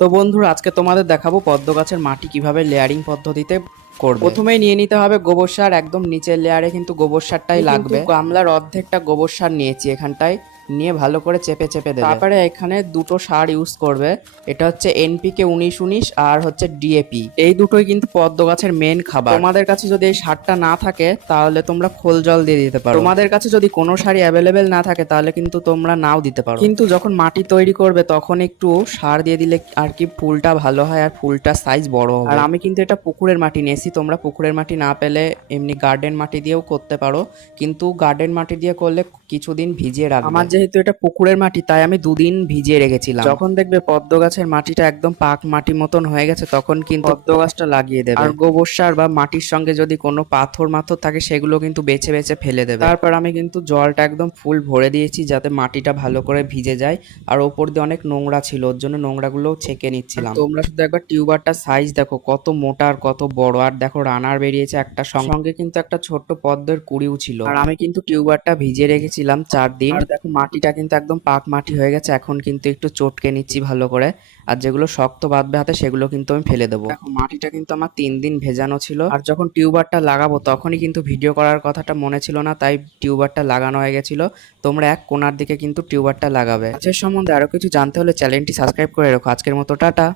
তো বন্ধুরা আজকে তোমাদের দেখাবো পদ্ম গাছের মাটি কিভাবে লেয়ারিং পদ্ধতিতে করবে। প্রথমেই নিয়ে নিতে হবে গোবর সার, একদম নিচের লেয়ারে কিন্তু গোবর সারটাই লাগবে। গামলার অর্ধেকটা গোবর সার নিয়েছি এখানটায়, নিয়ে ভালো করে চেপে চেপে দেবে। তারপরে এখানে দুটো সার ইউজ করবে, এটা হচ্ছে এনপিকে 19-19 আর হচ্ছে ডিএপি। এই দুটোই কিন্তু পদ্ম গাছের মেন খাবার। তোমাদের কাছে যদি এই সারটা না থাকে তাহলে তোমরা খোল জল দিয়ে দিতে পারো। তোমাদের কাছে যদি কোনো সারই অ্যাভেলেবেল না থাকে তাহলে কিন্তু তোমরা নাও দিতে পারো, কিন্তু যখন মাটি তৈরি করবে তখন একটু সার দিয়ে দিলে আর কি ফুলটা ভালো হয় আর ফুলটার সাইজ বড় হবে। আর আমি কিন্তু এটা পুকুরের মাটি নিয়েছি, তোমরা পুকুরের মাটি না পেলে এমনি গার্ডেন মাটি দিয়েও করতে পারো, কিন্তু গার্ডেন মাটি দিয়ে করলে কিছুদিন ভিজিয়ে রাখবে। আমার যেহেতু এটা পুকুরের মাটি তাই আমি 2 দিন ভিজিয়ে রেখেছিলাম। যখন দেখবে পদ্ম গাছের মাটিটা একদম পাক মাটি মতন হয়ে গেছে তখন কিন্তু পদ্ম গাছটা লাগিয়ে দেবে। আর গোবর সার বা মাটির সঙ্গে যদি কোনো পাথর মাথর থাকে সেগুলো কিন্তু বেছে বেছে ফেলে দেবে। তারপর আমি কিন্তু জলটা একদম ফুল ভরে দিয়েছি যাতে মাটিটা ভালো করে ভিজে যায়। আর ওপর দিয়ে অনেক নোংরা ছিল, ওর জন্য নোংরাগুলো ছেঁকে নিচ্ছিলাম। তোমরা শুধু একবার টিউবারটা সাইজ দেখো কত মোটা আর কত বড়, আর দেখো রানার বেরিয়েছে একটা, সঙ্গে কিন্তু একটা ছোট্ট পদ্মের কুড়িও ছিল। আর আমি কিন্তু টিউবারটা ভিজিয়ে রেখেছিলাম 4 দিন। আর দেখো মাটিটা কিন্তু একদম পাক মাটি হয়ে গেছে, এখন কিন্তু একটু চটকে নিচ্ছি ভালো করে। আর যেগুলো শক্ত বাঁধবে হাতে সেগুলো কিন্তু আমি ফেলে দেবো। দেখো মাটিটা কিন্তু আমার 3 দিন ভেজানো ছিল। আর যখন টিউবারটা লাগাবো তখনই কিন্তু ভিডিও করার কথাটা মনে ছিল না, তাই টিউবারটা লাগানো হয়ে গেছিল। তোমরা এক কোণার দিকে কিন্তু টিউবারটা লাগাবে। গাছের সম্বন্ধে আরো কিছু জানতে হলে চ্যানেলটি সাবস্ক্রাইব করে রাখো। আজকের মতো টাটা।